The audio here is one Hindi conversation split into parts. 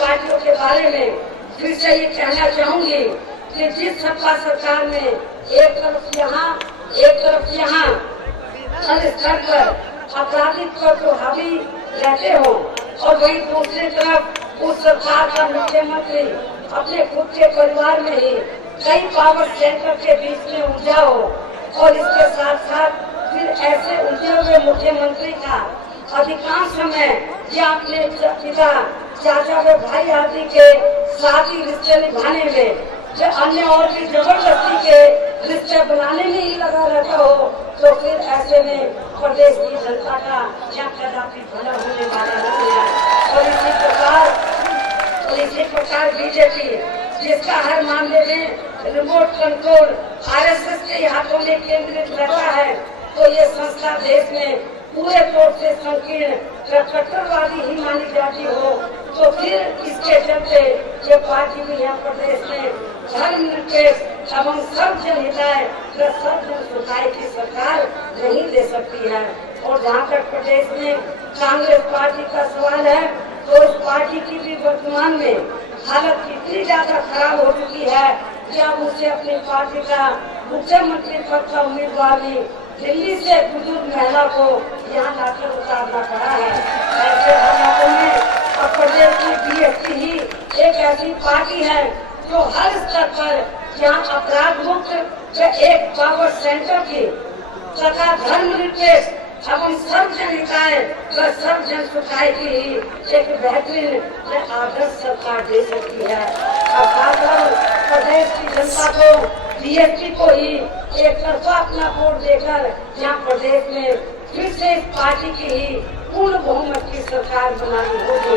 पार्टियों के बारे में फिर से ये कहना चाहूंगी कि जिस सपा सरकार में एक तरफ यहाँ हर स्तर पर आपराधिक तो हावी रहते हो और वहीं दूसरी तरफ उस सरकार का मुख्यमंत्री अपने खुद के परिवार में ही कई पावर सेंटर के बीच में उलझा हो और इसके साथ साथ फिर ऐसे उलझे हुए मुख्यमंत्री का अधिकांश समय या अपने पिता चाचा व भाई आदि के साथ ही रिश्ते निभाने में या अन्य और भी जबरदस्ती के रिश्ते बनाने में ही लगा रहता हो तो फिर ऐसे में प्रदेश की जनता का यहाँ कदापि भला होने वाला नहीं है। और इसी प्रकार बीजेपी जिसका हर मामले में रिमोट कंट्रोल आरएसएस के हाथों में केंद्रित रहता है तो ये संस्था देश में पूरे तौर से संकीर्ण कट्टरवादी ही मानी जाती हो तो फिर इसके चलते ये पार्टी भी यहाँ प्रदेश में धर्म निरपेक्ष एवं सब जनहिताय व सब जन सुखाय की सरकार नहीं दे सकती है। और जहाँ तक प्रदेश में कांग्रेस पार्टी का सवाल है तो इस पार्टी की भी वर्तमान में हालत इतनी ज्यादा खराब हो चुकी है कि अब उसे अपनी पार्टी का मुख्यमंत्री पद का उम्मीदवार भी दिल्ली से बुजुर्ग महिला को यहाँ लाकर उतारना पड़ा है। ऐसे हालातों में अब प्रदेश की बीएसपी ही एक ऐसी पार्टी है जो हर स्तर पर यहाँ अपराध मुक्त एक पावर सेंटर की तथा धर्म निरपेक्ष एवं सब जनहिताय व सब जन सुखाय की ही एक बेहतरीन आदर्श सरकार दे सकती है। प्रदेश की जनता को बीएसपी को ही एक तरफा अपना वोट देकर यहाँ प्रदेश में फिर से इस पार्टी की ही पूर्ण बहुमत की सरकार बनानी होगी।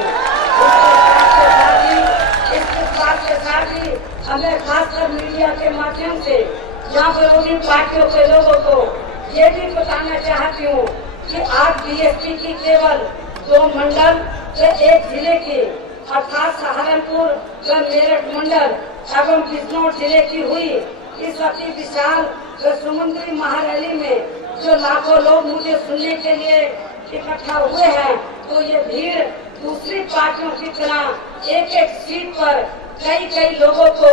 इसके साथ ही हमें खासकर मीडिया के माध्यम से यहाँ विरोधी पार्टियों के लोगों को ये भी बताना चाहती हूँ कि आज बीएसपी की केवल 2 मंडल व एक जिले की अर्थात सहारनपुर व मेरठ मंडल एवं बिजनौर जिले की हुई इस अति विशाल व समुद्री महारैली में जो लाखों लोग मुझे सुनने के लिए इकट्ठा हुए हैं तो ये भीड़ दूसरी पार्टियों की तरह एक सीट पर कई लोगों को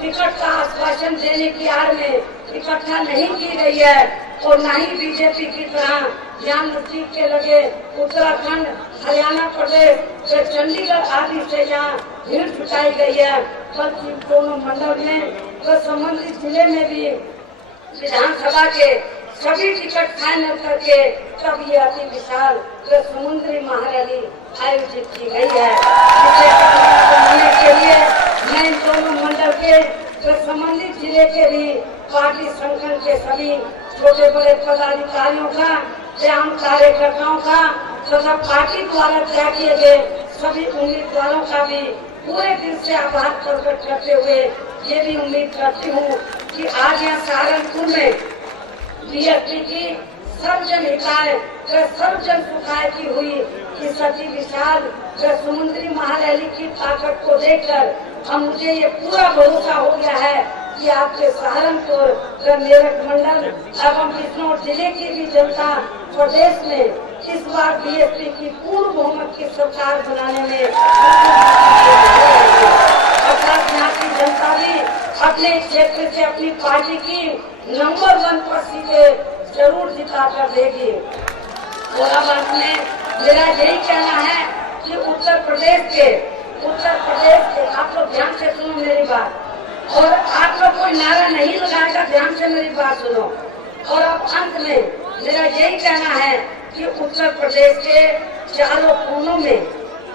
टिकट का आश्वासन देने की आड़ में इकट्ठा नहीं की गई है और न ही बीजेपी की तरह यहाँ नजदीक के लगे उत्तराखंड हरियाणा प्रदेश व चंडीगढ़ आदि से यहाँ भीड़ जुटाई गई है बल्कि दोनों मंडल में व संबंधित जिले में भी विधानसभा के सभी टिकट फाइनल करके तब ये अति विशाल व समुद्री महारैली आयोजित की गई है। के लिए मैं इन दोनों मंडल के व संबंधित जिले के भी पार्टी संगठन के सभी छोटे बड़े पदाधिकारियों का आम कार्यकर्ताओं का तथा पार्टी द्वारा तय किए गए सभी उम्मीदवारों का भी पूरे दिल से आभार प्रकट करते हुए ये भी उम्मीद करती हूँ कि आज यहाँ सहारनपुर में बीएसपी की सब जन हिताय व सब जन सुखाय की हुई इस अति विशाल व समुद्री महारैली की ताकत को देखकर मुझे ये पूरा भरोसा हो गया है कि आपके सहारनपुर व मेरठ मंडल एवं बिजनौर जिले की भी जनता प्रदेश में इस बार बीएसपी की पूर्ण बहुमत की सरकार बनाने में अर्थात यहाँ की जनता भी अपने क्षेत्र से अपनी पार्टी की नंबर 1 पर सीटें जरूर जिता कर देगी। और अब में मेरा यही कहना है कि उत्तर प्रदेश के आप लोग ध्यान से सुनो मेरी बात और आप लोग कोई नारा नहीं लगाएगा, ध्यान से मेरी बात सुनो। और अब अंत में मेरा यही कहना है कि उत्तर प्रदेश के चारों कोनों में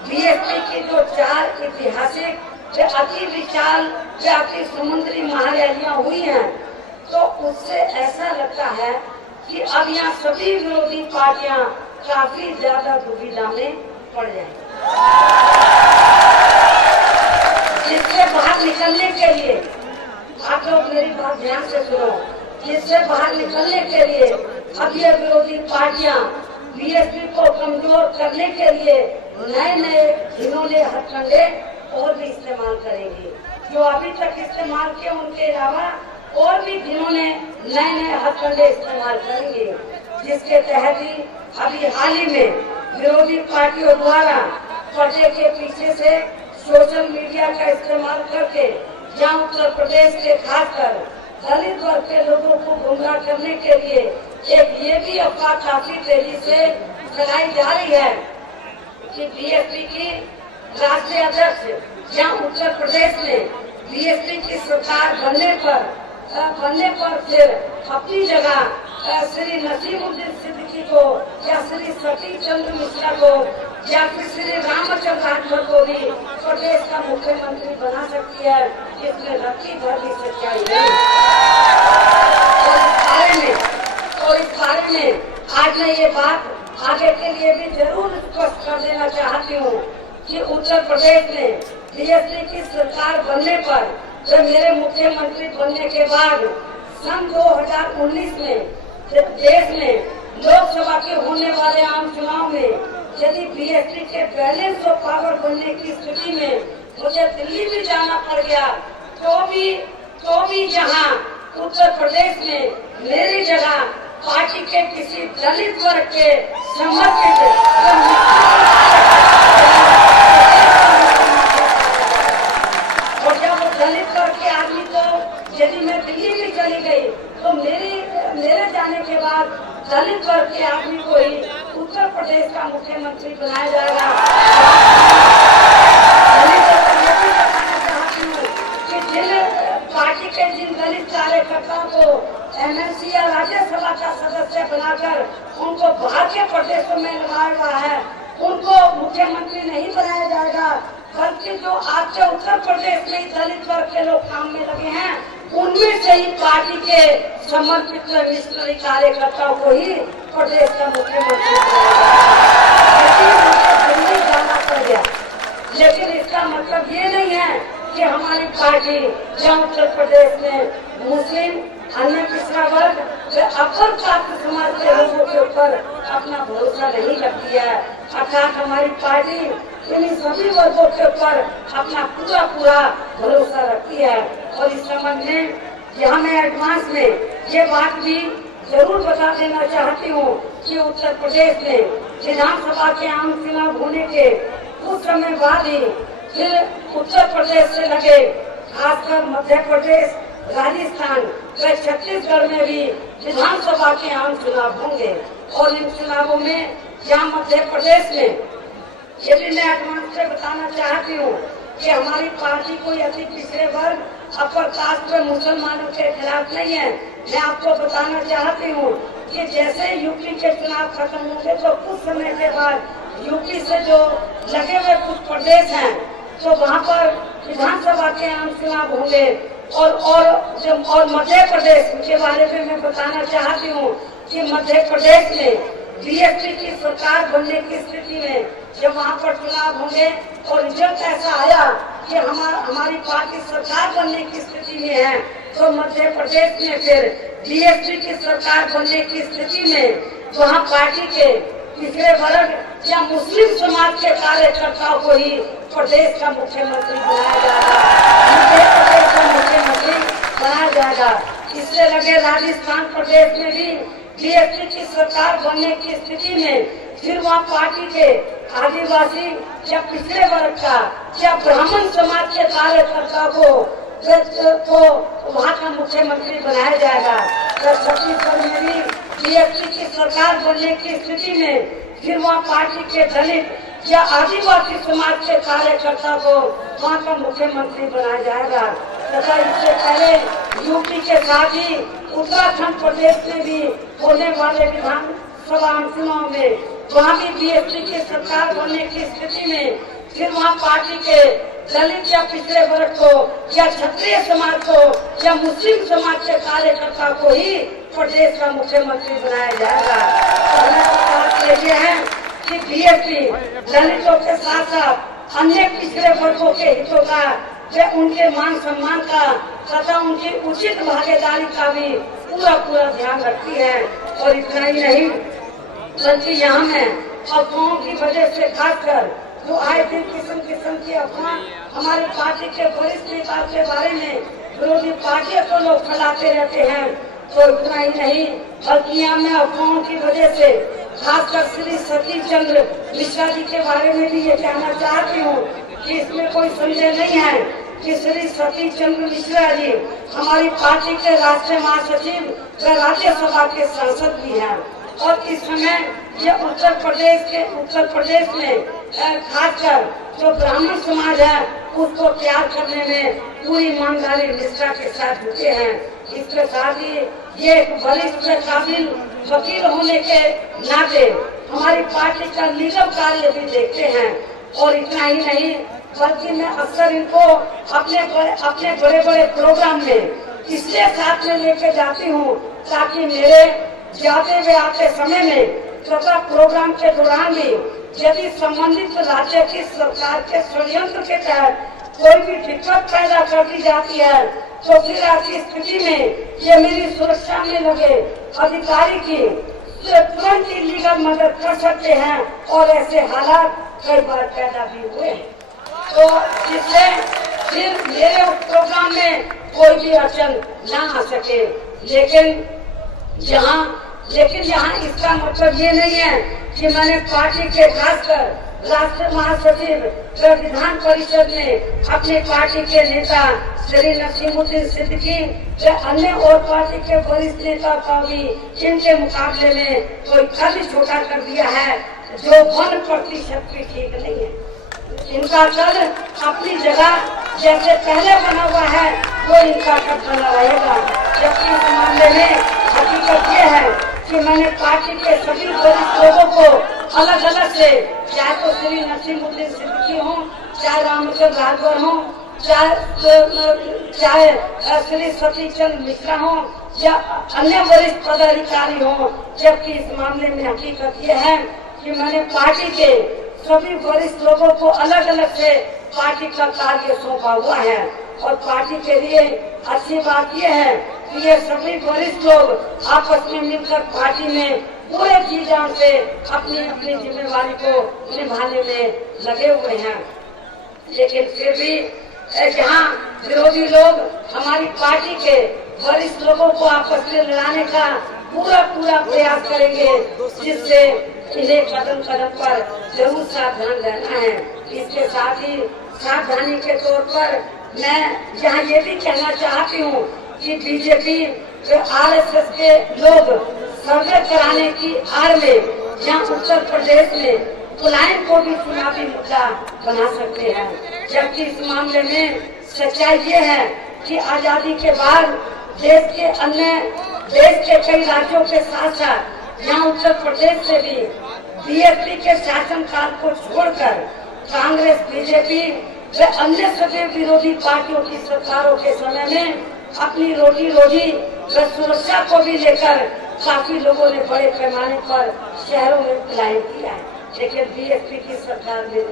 बीएसपी की जो 4 ऐतिहासिक अति विशाल अति समुद्री महारैलियां हुई हैं तो उससे ऐसा लगता है कि अब यहाँ सभी विरोधी पार्टियां काफी ज्यादा दुविधा में पड़ जाएंगी। जिससे बाहर निकलने के लिए आप लोग मेरी बात ध्यान से सुनो, जिससे बाहर निकलने के लिए अब ये विरोधी पार्टियां बीएसपी को कमजोर करने के लिए नए जिन्होंने हथकंडे और भी इस्तेमाल करेंगे। जो अभी तक इस्तेमाल किए उनके अलावा और भी जिन्होंने नए हथकंडे इस्तेमाल करेंगे, जिसके तहत ही अभी हाल ही में विरोधी पार्टियों द्वारा पर्दे के पीछे से सोशल मीडिया का इस्तेमाल करके जहाँ उत्तर प्रदेश के खासकर दलित वर्ग के लोगों को गुमराह करने के लिए एक ये भी अफवाह काफी तेजी से फैलाई जा रही है कि बीएसपी की राष्ट्रीय अध्यक्ष जहाँ उत्तर प्रदेश में बीएसपी की सरकार बनने पर फिर अपनी जगह श्री नसीमुद्दीन सिद्दीकी को या श्री सतीश चंद्र मिश्रा को या फिर श्री रामचंद्र राठौर को भी प्रदेश का मुख्यमंत्री बना सकती है, इसमें रत्ती भर भी सच्चाई है। और इस बारे में आज मैं ये बात आगे के लिए भी जरूर स्पष्ट कर देना चाहती हूँ कि उत्तर प्रदेश में बीएसपी की सरकार बनने पर जब मेरे मुख्यमंत्री बनने के बाद सन 2019 में देश में लोकसभा के होने वाले आम चुनाव में यदि बीएसपी के बैलेंस ऑफ पावर बनने की स्थिति में मुझे दिल्ली भी जाना पड़ गया तो भी जहां उत्तर प्रदेश में मेरी जगह पार्टी के किसी दलित वर्ग के समर्पित और जब वो दलित वर्ग के आदमी को यदि मैं दिल्ली भी चली गई तो मेरे जाने के बाद दलित वर्ग के आदमी को ही उत्तर प्रदेश का मुख्यमंत्री बनाया जाएगा। कि जिन पार्टी के जिन दलित कार्यकर्ताओं को एमएलसी या राज्यसभा का सदस्य बनाकर उनको बाहर के प्रदेशों में लगाया गया है, उनको मुख्यमंत्री नहीं बनाया जाएगा, बल्कि जो आपके उत्तर प्रदेश में दलित वर्ग के लोग काम में लगे हैं उनमें से ही पार्टी के समर्पित मिशनरी कार्यकर्ताओं को ही प्रदेश का मुख्यमंत्री दिल्ली जाना पड़ गया। लेकिन इसका मतलब ये नहीं है कि हमारी पार्टी जहाँ उत्तर प्रदेश में मुस्लिम अन्य पिछड़ा वर्ग अपर प्राप्त समाज के लोगों के ऊपर अपना भरोसा नहीं रखती है, अर्थात हमारी पार्टी इन सभी वर्गों के ऊपर अपना पूरा भरोसा रखती है। और इस संबंध में यहाँ मैं एडवांस में ये बात भी जरूर बता देना चाहती हूँ कि उत्तर प्रदेश में विधानसभा के आम चुनाव होने के कुछ समय बाद ही फिर उत्तर प्रदेश से लगे खासकर मध्य प्रदेश, राजस्थान व छत्तीसगढ़ में भी विधानसभा के आम चुनाव होंगे। और इन चुनावों में यहाँ मध्य प्रदेश में यदि मैं एडवांस से बताना चाहती हूँ कि हमारी पार्टी कोई अति पिछड़े वर्ग अपर कास्ट व मुसलमानों के खिलाफ नहीं है। मैं आपको बताना चाहती हूँ कि जैसे यूपी के चुनाव खत्म होंगे तो कुछ समय के बाद यूपी से जो लगे हुए कुछ प्रदेश हैं तो वहाँ पर विधानसभा के आम चुनाव होंगे। और मध्य प्रदेश के बारे में मैं बताना चाहती हूँ कि मध्य प्रदेश में बीएसपी की सरकार बनने की स्थिति में जब वहाँ पर चुनाव होंगे और रिजल्ट ऐसा आया कि हमारी पार्टी सरकार बनने की स्थिति में है तो मध्य प्रदेश में फिर बीएसपी की सरकार बनने की स्थिति में वहाँ पार्टी के पिछड़े वर्ग या मुस्लिम समाज के कार्यकर्ताओं को ही प्रदेश का मुख्यमंत्री बनाया जाएगा, प्रदेश का मुख्यमंत्री बनाया जाएगा। इससे लगे राजस्थान प्रदेश में भी बीएसपी की सरकार बनने की स्थिति में फिर वहाँ पार्टी के आदिवासी या पिछड़े वर्ग का या ब्राह्मण समाज के कार्यकर्ता को वहाँ का मुख्यमंत्री बनाया जाएगा। छत्तीसगढ़ में भी बीएसपी की सरकार बनने की स्थिति में फिर वहाँ पार्टी के दलित या आदिवासी समाज के कार्यकर्ता को वहाँ का मुख्यमंत्री बनाया जाएगा। तथा इससे पहले यूपी के साथ ही उत्तराखंड प्रदेश में भी होने वाले विधानसभा चुनाव में वहाँ भी बीएसपी की सरकार बनने की स्थिति में फिर वहाँ पार्टी के दलित या पिछड़े वर्ग को या क्षत्रिय समाज को या मुस्लिम समाज के कार्यकर्ता को ही प्रदेश का मुख्यमंत्री बनाया जाएगा। ये है कि बीएसपी दलितों के साथ साथ अन्य पिछड़े वर्गों के हितों का व उनके मान सम्मान का तथा उनकी उचित भागीदारी का भी पूरा ध्यान रखती है। और इतना ही नहीं बल्कि यहाँ में अफवाहों की वजह से खासकर जो आए दिन किस्म की अफवाह हमारी पार्टी के वरिष्ठ नेताओं के बारे में विरोधी पार्टियों को लोग फैलाते रहते हैं। तो इतना ही नहीं बल्कि यहाँ में अफवाहों की वजह से खासकर श्री सतीश चंद्र मिश्रा जी के बारे में भी ये कहना चाहती हूँ कि इसमें कोई संदेह नहीं है कि श्री सतीश चंद्र मिश्रा जी हमारी पार्टी के राष्ट्रीय महासचिव व राज्यसभा के सांसद भी हैं और इस समय ये उत्तर प्रदेश में खासकर जो ब्राह्मण समाज है उसको तैयार करने में पूरी ईमानदारी निष्ठा के साथ जुटे हैं। इसके साथ ही ये एक वरिष्ठ काबिल वकील होने के नाते हमारी पार्टी का लीगल कार्य भी देखते हैं और इतना ही नहीं बल्कि मैं अक्सर इनको अपने बड़े बड़े प्रोग्राम में इसलिए साथ में लेके जाती हूँ ताकि मेरे जाते हुए आते समय में तथा प्रोग्राम के दौरान भी यदि संबंधित राज्य की सरकार के षड्यंत्र के तहत कोई भी दिक्कत पैदा कर दी जाती है तो फिर ऐसी स्थिति में ये मेरी सुरक्षा में लगे अधिकारी की तुरंत ही लीगल मदद कर सकते हैं और ऐसे हालात कई बार पैदा भी हुए हैं। तो जिससे फिर मेरे प्रोग्राम में कोई भी अड़चन न आ सके। लेकिन यहाँ इसका मतलब ये नहीं है कि मैंने पार्टी के खासकर राष्ट्रीय महासचिव व विधान परिषद में अपने पार्टी के नेता श्री नसीमुद्दीन सिद्दीकी व अन्य और पार्टी के वरिष्ठ नेता का भी इनके मुकाबले में कोई कद छोटा कर दिया है जो 1% भी ठीक नहीं है। इनका कद अपनी जगह जैसे पहले बना हुआ है वो इनका कद बना रहेगा। जबकि इस मामले में हकीकत ये है कि मैंने पार्टी के सभी वरिष्ठ लोगों को अलग अलग से चाहे तो श्री नसीमुद्दीन सिद्दीकी हो, चाहे रामचंद्र राजभर हो, चाहे श्री सतीश चंद्र मिश्रा हो या अन्य वरिष्ठ पदाधिकारी हो। जबकि इस मामले में हकीकत ये है कि मैंने पार्टी के सभी वरिष्ठ लोगों को अलग अलग से पार्टी का कार्य सौंपा हुआ है और पार्टी के लिए अच्छी बात यह है कि ये सभी वरिष्ठ लोग आपस में मिलकर पार्टी में पूरे जी जान से अपनी अपनी जिम्मेवारी को निभाने में लगे हुए हैं। लेकिन फिर भी जहाँ विरोधी लोग हमारी पार्टी के वरिष्ठ लोगों को आपस में लड़ाने का पूरा प्रयास करेंगे जिससे इन्हें कदम पर जरूर सावधान रहना है। इसके साथ ही सावधानी के तौर पर मैं यहाँ ये भी कहना चाहती हूँ कि बीजेपी व आरएसएस के लोग सर्वे कराने की आड़ में यहाँ उत्तर प्रदेश में पलायन को भी चुनावी मुद्दा बना सकते हैं। जबकि इस मामले में सच्चाई ये है कि आजादी के बाद देश के कई राज्यों के साथ साथ यहाँ उत्तर प्रदेश से भी बीएसपी के शासनकाल को छोड़कर कांग्रेस, बीजेपी व अन्य सभी विरोधी पार्टियों की सरकारों के समय में अपनी रोजी रोटी व सुरक्षा को भी लेकर काफी लोगों ने बड़े पैमाने पर शहरों में पलायन किया है। लेकिन बीएसपी की सरकार में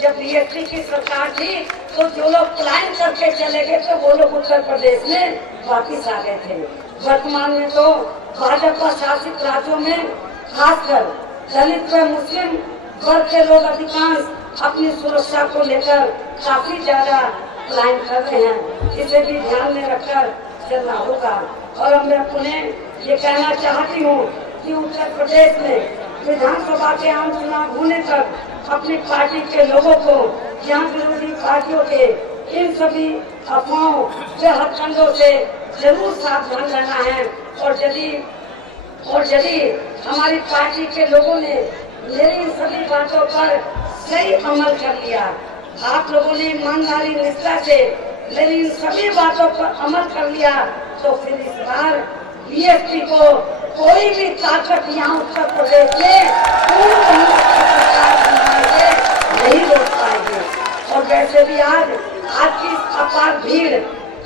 जब बीएसपी की सरकार थी तो जो लोग पलायन करके चले गए तो वो लोग उत्तर प्रदेश में वापिस आ गए थे। वर्तमान में तो भाजपा शासित राज्यों में खासकर दलित व मुस्लिम वर्ग के लोग अधिकांश अपनी सुरक्षा को लेकर काफी ज्यादा पलायन कर रहे हैं। इसे भी ध्यान में रखकर चलना होगा। और अब मैं पुनः ये कहना चाहती हूँ कि उत्तर प्रदेश में विधानसभा के आम चुनाव होने तक अपनी पार्टी के लोगों को यहाँ विरोधी पार्टियों के इन सभी अफवाहों व हथकंडों से जरूर सावधान रहना है। और यदि हमारी पार्टी के लोगों ने मेरी इन सभी बातों पर सही अमल कर लिया, आप लोगों ने ईमानदारी निष्ठा से मेरी इन सभी बातों पर अमल कर लिया तो फिर इस बार बीएसपी को कोई भी ताकत यहाँ उत्तर प्रदेश में नहीं रोक पाएगी। और वैसे भी आज की अपार भीड़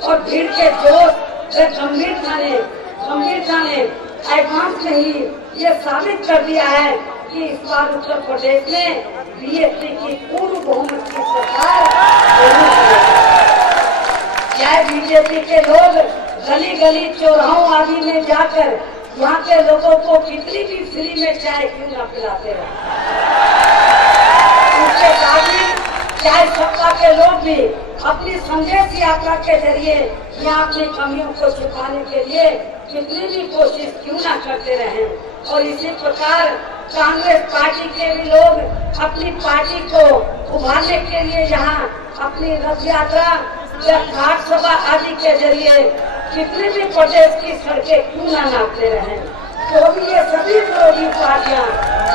और भीड़ के जोश व गंभीरता ने एडवांस में ही ये साबित कर दिया है कि इस बार उत्तर प्रदेश में बीएसपी की पूर्ण बहुमत की सरकार चाहे बीजेपी के लोग गली गली चौराहों आदि में जाकर यहाँ के लोगों को कितनी भी फ्री में चाय क्यों न पिलाते रहे। उसके साथ ही चाय सत्ता के लोग भी अपनी संदेश यात्रा के जरिए यहाँ अपनी कमियों को छुपाने के लिए कितनी भी कोशिश क्यों न करते रहे। और इसी प्रकार कांग्रेस पार्टी के भी लोग अपनी पार्टी को उभारने के लिए यहाँ अपनी रथ यात्रा या घाट सभा आदि के जरिए कितने भी प्रदेश की सड़कें क्यों न नापते रहे, तो भी ये सभी विरोधी पार्टियां,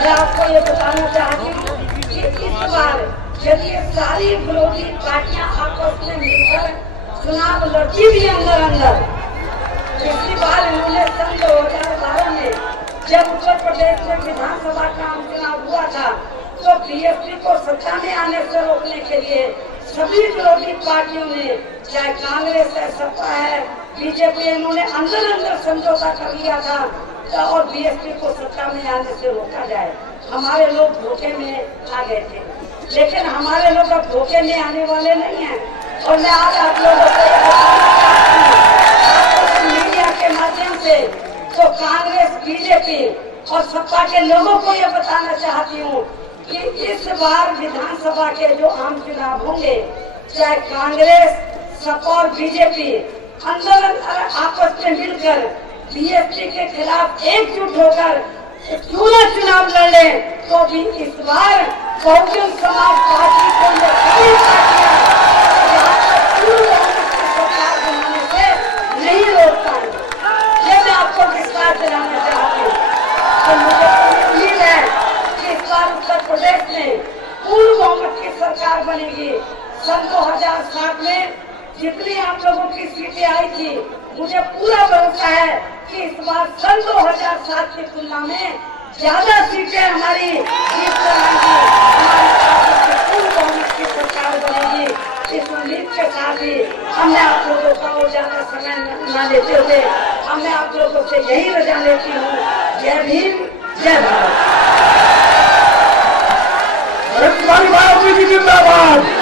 मैं आपको ये बताना चाहती हूँ कि इस बार यदि ये सारी विरोधी पार्टियां आपस में मिलकर चुनाव लड़ती भी अंदर, पिछली बार इन्होंने सन 2012 में जब उत्तर प्रदेश में विधानसभा का चुनाव हुआ था तो बीएसपी को सत्ता में आने से रोकने के लिए सभी विरोधी पार्टियों ने, चाहे कांग्रेस है, सपा है, बीजेपी, इन्होंने अंदर समझौता कर लिया था और बीएसपी को सत्ता में आने से रोका जाए। हमारे लोग धोखे में आ गए थे, लेकिन हमारे लोग अब धोखे में आने वाले नहीं हैं। और मैं आज आप लोगों को मीडिया के माध्यम से तो कांग्रेस, बीजेपी और सपा के लोगों को ये बताना चाहती हूँ कि इस बार विधानसभा के जो आम चुनाव होंगे, चाहे कांग्रेस, सपा और बीजेपी अंदर आपस में मिलकर बीएसपी के खिलाफ एकजुट होकर क्यों न चुनाव लड़ ले, तो भी इस बार बहुजन समाज पार्टी को सभी पार्टियां सरकार बनाने से नहीं रोक पाएंगे। ये मैं आपको विश्वास दिलाना चाहती हूँ। तो मुझे पूरी उम्मीद है कि इस बार उत्तर प्रदेश में पूर्ण बहुमत की सरकार बनेगी। सन 2007 में जितनी आप लोगों की सीटें आई थी, मुझे पूरा भरोसा है कि इस बार सन 2007 की तुलना में ज्यादा सीटें हमारी जीत कराएंगी, हमारी पूर्ण बहुमत की सरकार बनेगी। इस उम्मीद के साथ ही हमने आप लोगों का और ज्यादा समय न लेते हुए हमने आप लोगों से यही रजा लेती हूँ। जय भीम, जय भारत। जिंदाबाद।